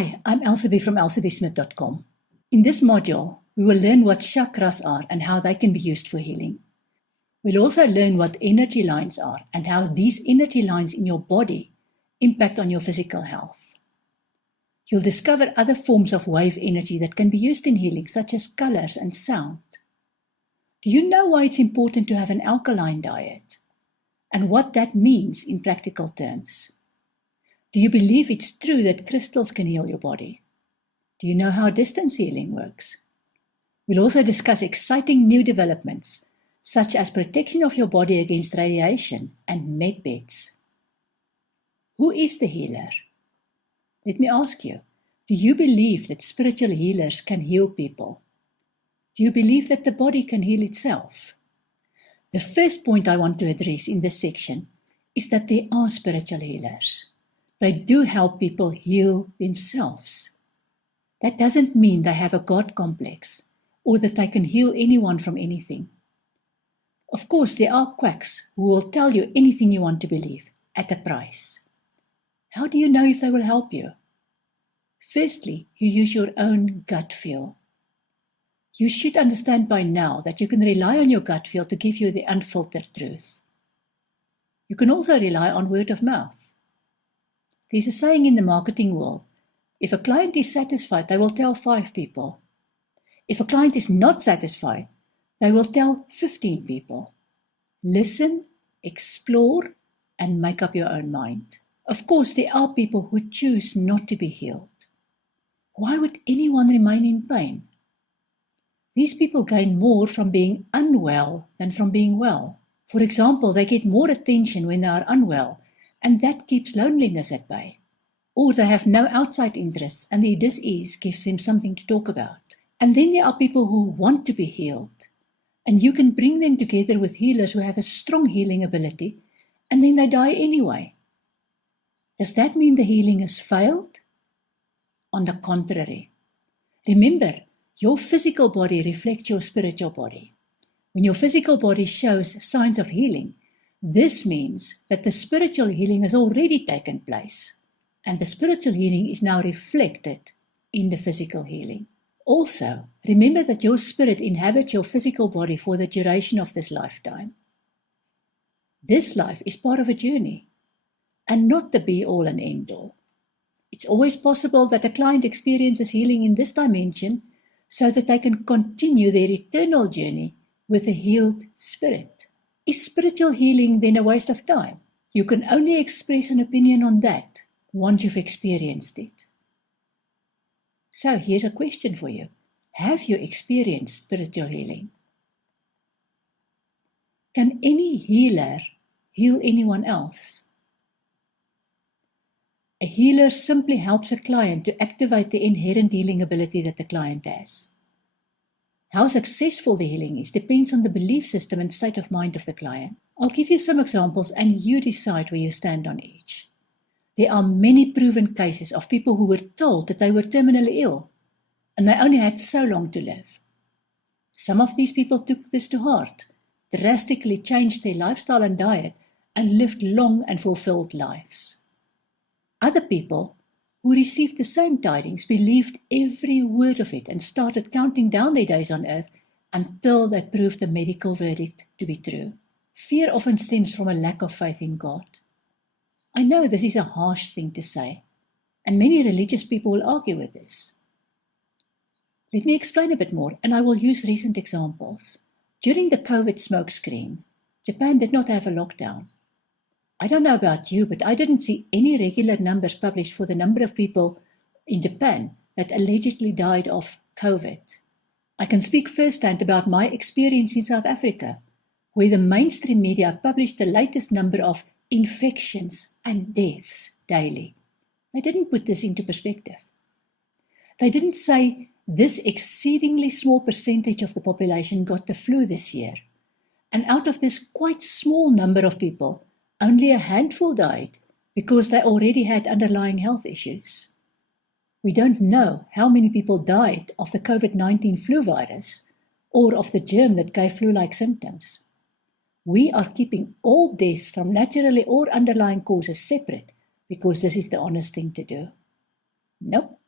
Hi, I'm Elsabie from elsabiesmith.com. In this module, we will learn what chakras are and how they can be used for healing. We'll also learn what energy lines are and how these energy lines in your body impact on your physical health. You'll discover other forms of wave energy that can be used in healing, such as colors and sound. Do you know why it's important to have an alkaline diet? And what that means in practical terms? Do you believe it's true that crystals can heal your body? Do you know how distance healing works? We'll also discuss exciting new developments, such as protection of your body against radiation and med beds. Who is the healer? Let me ask you, do you believe that spiritual healers can heal people? Do you believe that the body can heal itself? The first point I want to address in this section is that there are spiritual healers. They do help people heal themselves. That doesn't mean they have a God complex or that they can heal anyone from anything. Of course, there are quacks who will tell you anything you want to believe at a price. How do you know if they will help you? Firstly, you use your own gut feel. You should understand by now that you can rely on your gut feel to give you the unfiltered truth. You can also rely on word of mouth. There's a saying in the marketing world, if a client is satisfied, they will tell 5 people. If a client is not satisfied, they will tell 15 people. Listen, explore, and make up your own mind. Of course, there are people who choose not to be healed. Why would anyone remain in pain? These people gain more from being unwell than from being well. For example, they get more attention when they are unwell, and that keeps loneliness at bay. Or they have no outside interests and their dis-ease gives them something to talk about. And then there are people who want to be healed. And you can bring them together with healers who have a strong healing ability, and then they die anyway. Does that mean the healing has failed? On the contrary. Remember, your physical body reflects your spiritual body. When your physical body shows signs of healing, this means that the spiritual healing has already taken place, and the spiritual healing is now reflected in the physical healing. Also, remember that your spirit inhabits your physical body for the duration of this lifetime. This life is part of a journey, and not the be-all and end-all. It's always possible that a client experiences healing in this dimension so that they can continue their eternal journey with a healed spirit. Is spiritual healing then a waste of time? You can only express an opinion on that once you've experienced it. So here's a question for you. Have you experienced spiritual healing? Can any healer heal anyone else? A healer simply helps a client to activate the inherent healing ability that the client has. How successful the healing is depends on the belief system and state of mind of the client. I'll give you some examples and you decide where you stand on each. There are many proven cases of people who were told that they were terminally ill and they only had so long to live. Some of these people took this to heart, drastically changed their lifestyle and diet, and lived long and fulfilled lives. Other people who received the same tidings believed every word of it and started counting down their days on earth until they proved the medical verdict to be true. Fear often stems from a lack of faith in God. I know this is a harsh thing to say, and many religious people will argue with this. Let me explain a bit more, and I will use recent examples. During the COVID smokescreen, Japan did not have a lockdown. I don't know about you, but I didn't see any regular numbers published for the number of people in Japan that allegedly died of COVID. I can speak firsthand about my experience in South Africa, where the mainstream media published the latest number of infections and deaths daily. They didn't put this into perspective. They didn't say this exceedingly small percentage of the population got the flu this year, and out of this quite small number of people, only a handful died because they already had underlying health issues. We don't know how many people died of the COVID-19 flu virus or of the germ that gave flu-like symptoms. We are keeping all deaths from naturally or underlying causes separate because this is the honest thing to do. Nope,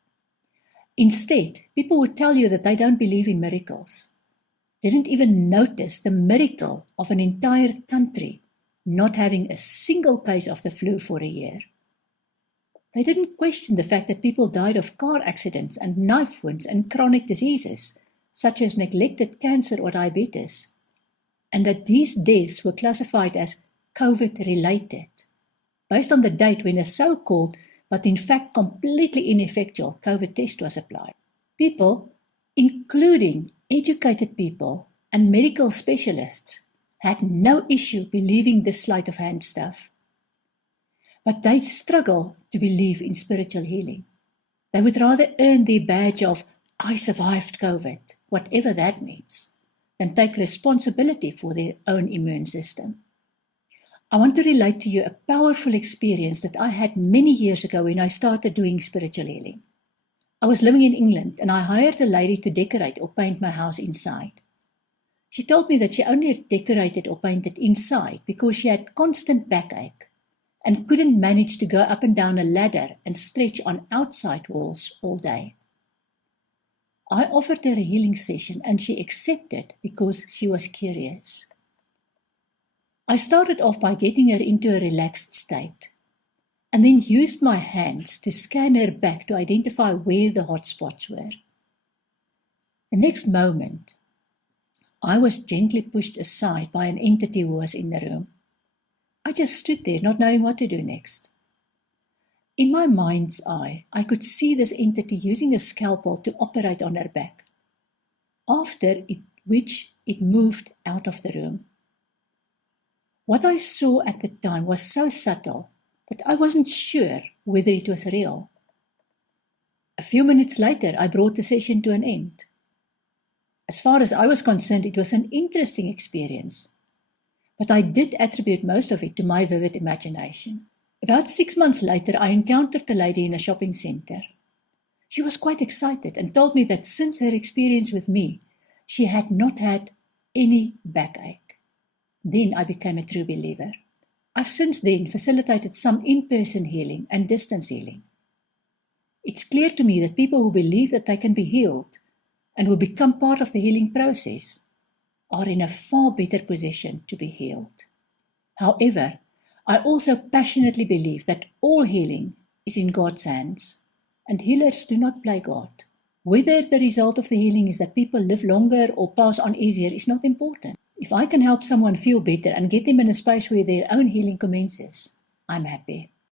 Instead, people would tell you that they don't believe in miracles. They didn't even notice the miracle of an entire country not having a single case of the flu for a year. They didn't question the fact that people died of car accidents and knife wounds and chronic diseases, such as neglected cancer or diabetes, and that these deaths were classified as COVID-related, based on the date when a so-called, but in fact completely ineffectual COVID test was applied. People, including educated people and medical specialists, had no issue believing this sleight of hand stuff. But they struggle to believe in spiritual healing. They would rather earn their badge of, I survived COVID, whatever that means, than take responsibility for their own immune system. I want to relate to you a powerful experience that I had many years ago when I started doing spiritual healing. I was living in England and I hired a lady to decorate or paint my house inside. She told me that she only decorated or painted inside because she had constant backache and couldn't manage to go up and down a ladder and stretch on outside walls all day. I offered her a healing session and she accepted because she was curious. I started off by getting her into a relaxed state and then used my hands to scan her back to identify where the hot spots were. The next moment, I was gently pushed aside by an entity who was in the room. I just stood there, not knowing what to do next. In my mind's eye, I could see this entity using a scalpel to operate on her back, after which it moved out of the room. What I saw at the time was so subtle that I wasn't sure whether it was real. A few minutes later, I brought the session to an end. As far as I was concerned, it was an interesting experience, but I did attribute most of it to my vivid imagination. About 6 months later, I encountered the lady in a shopping center. She was quite excited and told me that since her experience with me, she had not had any backache. Then I became a true believer. I've since then facilitated some in-person healing and distance healing. It's clear to me that people who believe that they can be healed and will become part of the healing process are in a far better position to be healed. However, I also passionately believe that all healing is in God's hands, and healers do not play God. Whether the result of the healing is that people live longer or pass on easier is not important. If I can help someone feel better and get them in a space where their own healing commences, I'm happy.